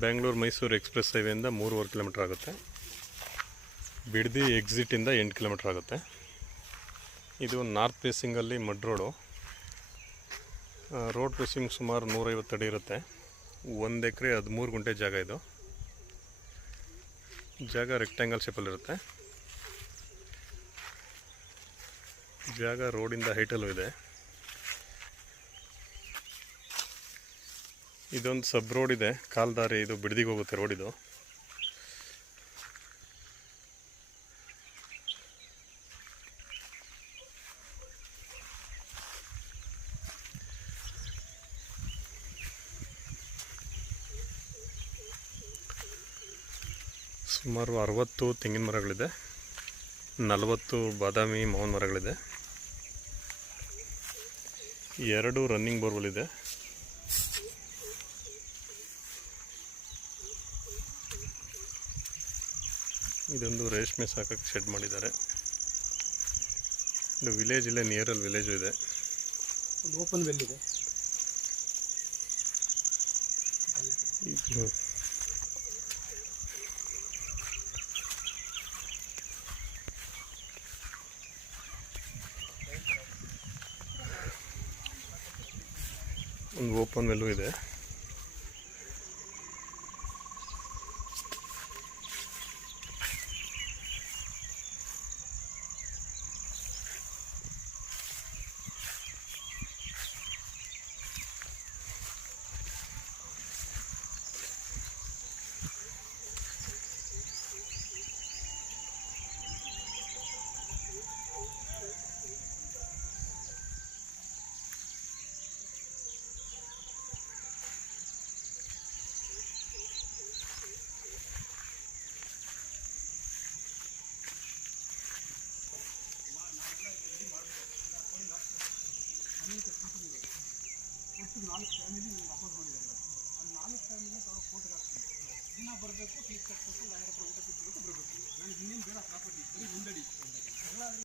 Bengaluru Mysuru express ಹೈವೇಯಿಂದ 3.5 kilometre ಆಗುತ್ತೆ. ಬಿಡದಿ ಎಕ್ಸಿಟಿಂದ 8 ಕಿಲೋಮೀಟ್ರ್ ಆಗುತ್ತೆ. ಇದು ನಾರ್ತ್ ಫೇಸಿಂಗಲ್ಲಿ ಮಡ್ ರೋಡು. ರೋಡ್ ಫೇಸಿಂಗ್ ಸುಮಾರು 150 ಅಡಿ ಇರುತ್ತೆ. 1 ಎಕರೆ 13 ಗುಂಟೆ ಜಾಗ ಇದು. ಜಾಗ ರೆಕ್ಟ್ಯಾಂಗಲ್ ಶೇಪಲ್ಲಿರುತ್ತೆ. ಜಾಗ ರೋಡಿಂದ ಹೈಟಲ್ಲೂ ಇದೆ. ಇದೊಂದು ಸಬ್ ರೋಡ್ ಇದೆ, ಕಾಲ್ದಾರಿ. ಇದು ಬಿಡದಿಗೆ ಹೋಗುತ್ತೆ ರೋಡ್ ಇದು. ಸುಮಾರು 60 ತೆಂಗಿನ ಮರಗಳಿದೆ, 40 ಬಾದಾಮಿ ಮಾವಿನ ಮರಗಳಿದೆ, 2 ರನ್ನಿಂಗ್ ಬೋರ್ವೆಲ್ ಇದೆ. ಇದೊಂದು ರೇಷ್ಮೆ ಸಾಕಕ್ಕೆ ಶೆಡ್ ಮಾಡಿದ್ದಾರೆ. ಇದು ವಿಲೇಜ್ ಇಲ್ಲೇ ನಿಯರಲ್ಲಿ ವಿಲೇಜು ಇದೆ. ಒಂದು ಓಪನ್ ವೆಲ್ ಇದೆ. ಇದು ಒಂದು ಓಪನ್ ವೆಲ್ಲು ಇದೆ. ಒಟ್ಟು 4 ಫ್ಯಾಮಿಲಿ ಅಪೋಸ್ ಮಾಡಿದ್ದಾರೆ. ಆ 4 ಫ್ಯಾಮಿಲಿ ತಾವು ಕೋರ್ಟ್ಗೆ ಹಾಕ್ತೀನಿ. ದಿನ ಬರಬೇಕು, ಫೀಸ್ ಕಟ್ಟಬೇಕು, ಲಾಯರ್ ಹತ್ರ ಊಟ ತಿನ್ನಬೇಕು, ಬರಬೇಕು. ನನಗೆ ಇನ್ನೇನು ಬೇಡ ಪ್ರಾಪರ್ಟಿ, ಬರೀ 1 ಅಡಿ ಎಲ್ಲ